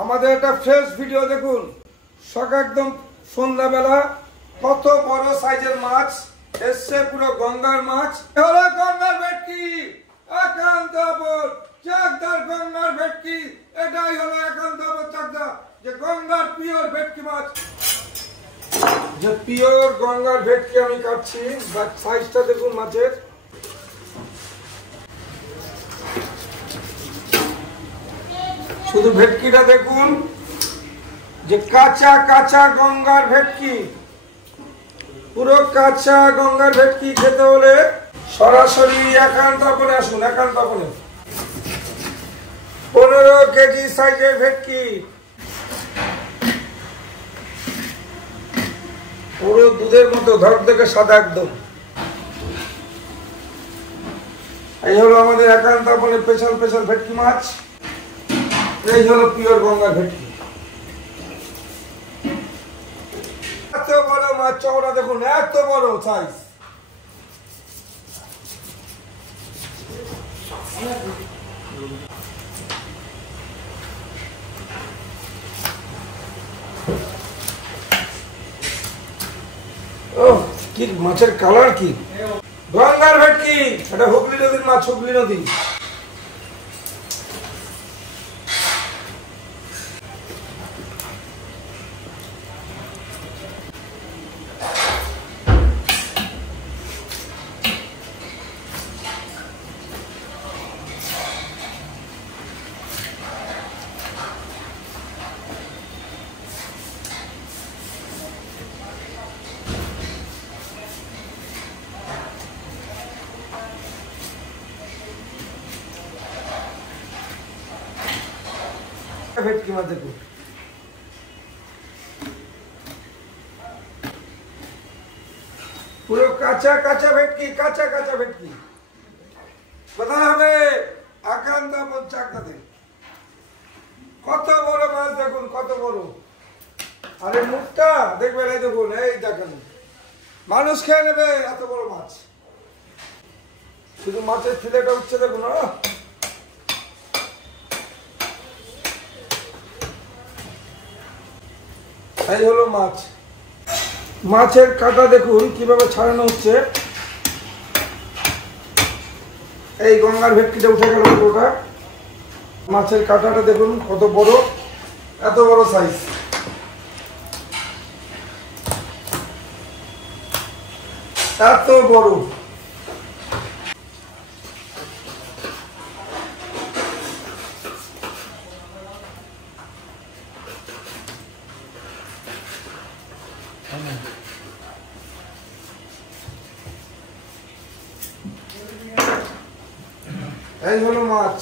আমাদের একটা fresh video দেখুন। সকাল একদম সন্ধ্যাবেলা কত বড় সাইজের মাছ এসছে, পুরো গঙ্গার মাছ। হলো গঙ্গার ভেটকি, একান্ত চাকদার গঙ্গার ভেটকি। এটাই হলো একান্ত চাকদা, যে গঙ্গার পিওর ভেটকি মাছ, যে পিওর গঙ্গার ভেটকি আমি কাটছি। সাইজটা দেখুন মাছের। শুধু ভেটকিটা দেখুন, যে কাঁচা কাঁচা গঙ্গার ভেটকি, পুরো কাঁচা গঙ্গার ভেটকি খেতে হলে সরাসরি একান্তপনে আসুন। একান্তপনে 15 কেজি সাইজের ভেটকি, পুরো দুধের মতো ধকধকে সাদা একদম। এই হলো আমাদের একান্তপনে স্পেশাল স্পেশাল ভেটকি মাছ। এই হলো পিওর গঙ্গার ভেটকি। এত বড় মাছ, চওড়া দেখুন, এত বড় সাইজ। কি মাছের কালার! কি গঙ্গার ভেটকি! এটা হুগলি নদীর মাছ, হুগলি নদী। ভেটকি মাছ দেখুন, পুরো কাঁচা কাঁচা ভেটকি, কাঁচা কাঁচা ভেটকি। কোথায় হবে? আকান্তপন চাকদাতে। কত বড় মাছ দেখুন, কত বড়! আরে মুখটা দেখবেন, এই দেখুন, এই দেখেন, মানুষ খেয়ে নেবে এত বড় মাছ। শুধু মাছের ফিলেটা উঠছে দেখুন। এই হলো মাছ। মাছের কাঁটা দেখুন কিভাবে ছাড়ানো হচ্ছে। এই গঙ্গার ভেটকিটা উঠে গেল পুরোটা। মাছের কাঁটাটা দেখুন কত বড়, এত বড় সাইজ। এত বড়! এই হলো মাছ।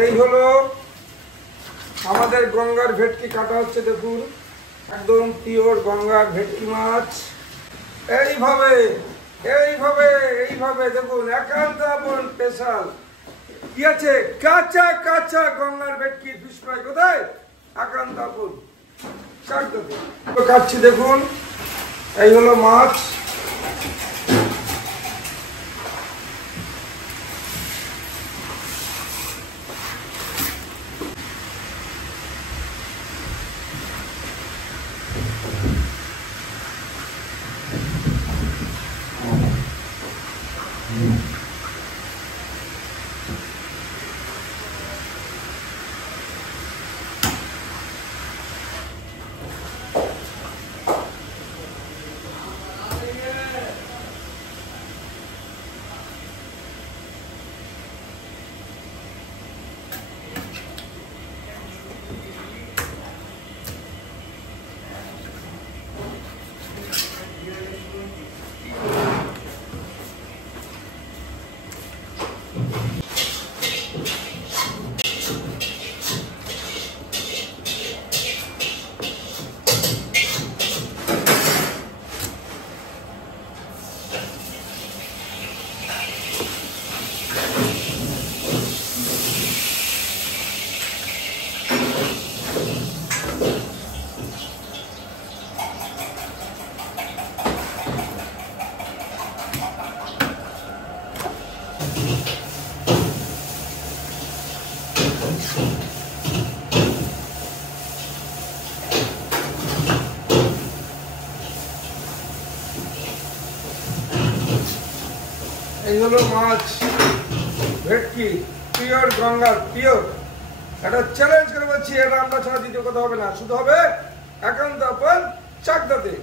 এই হলো আমাদের গঙ্গার ভেটকি কাটা হচ্ছে দেখুন, একদম পিওর গঙ্গার ভেটকি মাছ। এইভাবে এইভাবে এইভাবে দেখুন, একান্তপন স্পেশাল। কি আছে? কাঁচা কাঁচা গঙ্গার ভেটকি ফিশ ফ্রাই। কোথায়? একান্তপন চাকদাতে। কাটছি দেখুন, এই হলো মাছ। এই হলো মাছ ভেটকি পিওর গঙ্গার পিওর। এটা চ্যালেঞ্জ করে বলছি, এটা আমরা ছাড়া দ্বিতীয় কথা হবে না, শুধু হবে একান্ত আপন চাকদাতে।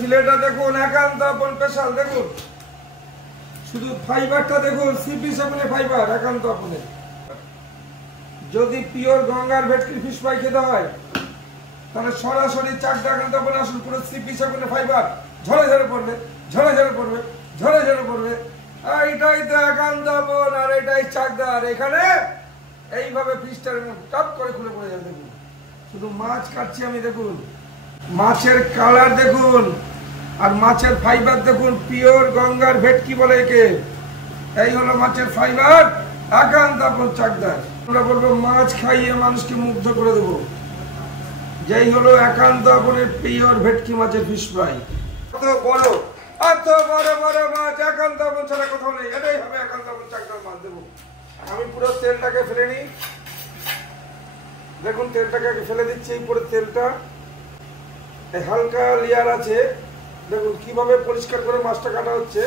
ফিলেটা দেখুন একান্ত আপন স্পেশাল, দেখুন শুধু ফাইবারটা দেখুন, CP7 ফাইবার একান্ত আপনের। যদি পিওর গঙ্গার ভেটকির ফিশ ফ্রাই খেতে হয় তাহলে সরাসরি চাকদা একান্ত আপনে আসুন। পুরো CP7 ফাইবার ঝরে ঝরে পড়বে, ঝরে ঝরে পড়বে, ঝরে ঝরে পড়বে। এইটাই তো একান্ত আপন, আর এটাই চাকদা। আর এখানে এইভাবে ফিশটার টপ করে খুলে পড়ে যাবে। দেখুন শুধু মাছ কাটছি আমি, দেখুন মাছের কালার দেখুন, আর মাছের ফাইবার দেখুন, পিওর গঙ্গার ভেটকি বলে একে। এই হলো মাছের ফাইবার একান্ত আপন চাকদা। আমরা বলবো মাছ খাইয়ে মানুষকে মুগ্ধ করে দেবো। যেই হলো একান্ত আপনের পিওর ভেটকি মাছের ফিশ ফ্রাই। কত বড় এত বড় বড় মাছ একান্ত আপন ছাড়া কোথাও নেই। এটাই হবে একান্ত আপন চাকদার মাছ। দেবো আমি পুরো তেলটাকে ফেলে নিই, দেখুন তেলটাকে ফেলে দিচ্ছি। এই পুরো তেলটা হালকা লেয়ার আছে, দেখুন কিভাবে পরিষ্কার করে মাছটা কাটা হচ্ছে।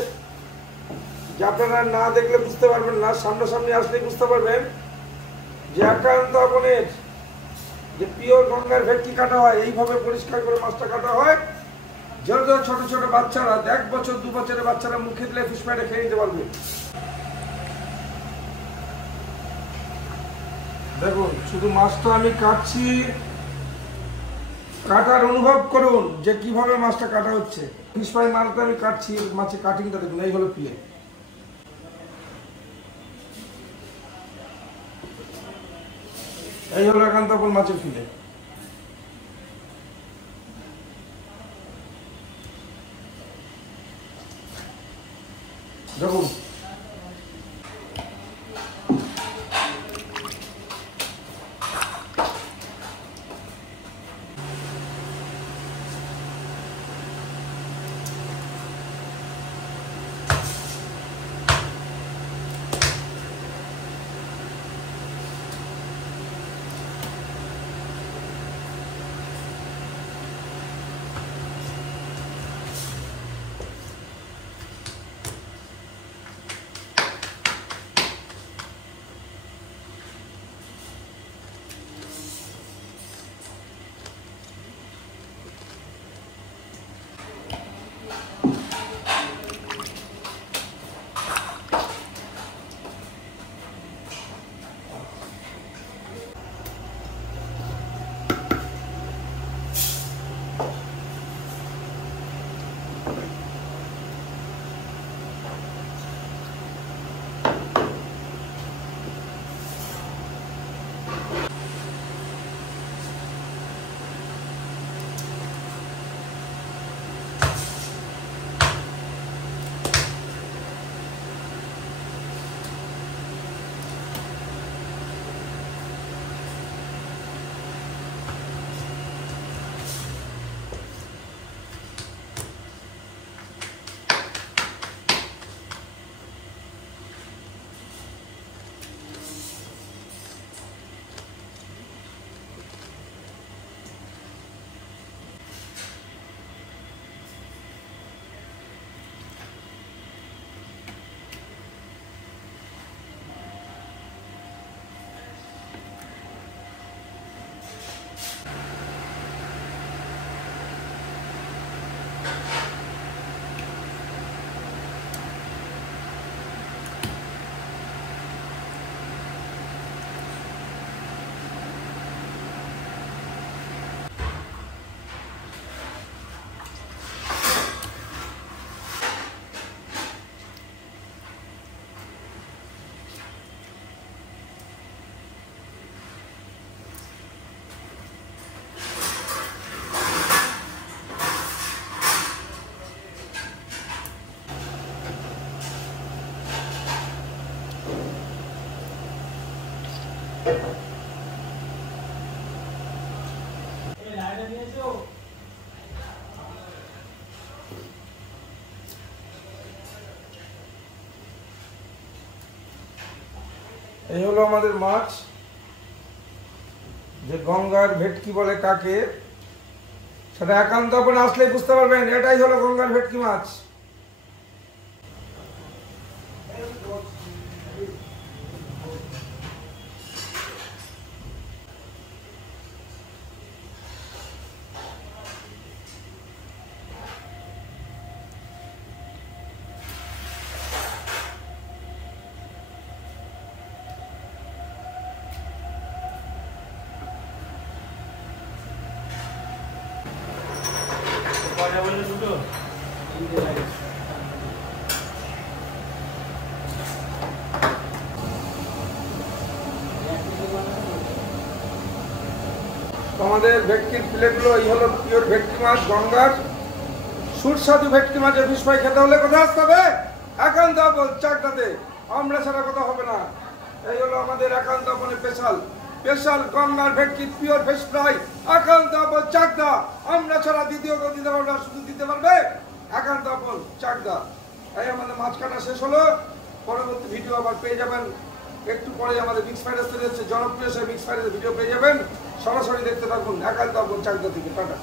যে আপনারা না দেখলে বুঝতে পারবেন না, সামনাসামনি আসলেই বুঝতে পারবেন যে একান্ত আপনের যে পিওর গঙ্গার ভেটকি কাটা হয়, এইভাবে পরিষ্কার করে মাছটা কাটা হয়। যত ছোট ছোট বাচ্চারা 1 বছর 2 বছরের বাচ্চারা মুখে দিলে ফিশ ফ্রাইটা খেয়ে নিতে পারবে। দেখুন শুধু মাছটা আমি কাটছি, কাটার অনুভব করুন যে কিভাবে মাছটা কাটা হচ্ছে। ফিশ ফ্রাই মাছটা আমি কাটছি, মাছের কাটিংটা দেখুন। এই হলো পিয়ে, এই হলো একান্ত আপন মাছের ফিলে। দেখুন এই হলো আমাদের মাছ, যে গঙ্গার ভেটকি বলে কাকে, সেটা একান্ত আপনি আসলে বুঝতে পারবেন। এটাই হলো গঙ্গার ভেটকি মাছ। আমাদের ভেটকির প্লেটগুলো এই হলো পিওর ভেটকি মাছ, গঙ্গার সুস্বাদু ভেটকি মাছের ফিশ ফ্রাই খেতে হলে কোথায় আসতে হবে? একান্ত আপন চাকদাতে, আমরা ছাড়া কথা হবে না। এই হলো আমাদের একান্ত আপনের স্পেশাল গঙ্গার ভেটকি পিওর ফিশ ফ্রাই, একান্ত আপন চাকদা, আমরা ছাড়া দ্বিতীয় কেউ দিতে পারবে না, শুধু দিতে পারবে একান্ত আপন চাকদা। এই আমাদের মাছ কাটা শেষ হলো, পরবর্তী ভিডিও আবার পেয়ে যাবেন। একটু পরে আমাদের মিক্স ফ্রাইড রাইস তৈরি হচ্ছে, জনপ্রিয় সেই মিক্স ফ্রাইড রাইস ভিডিও পেয়ে যাবেন। সরাসরি দেখতে থাকুন একান্ত আপন চাকদা থেকে। টাটা।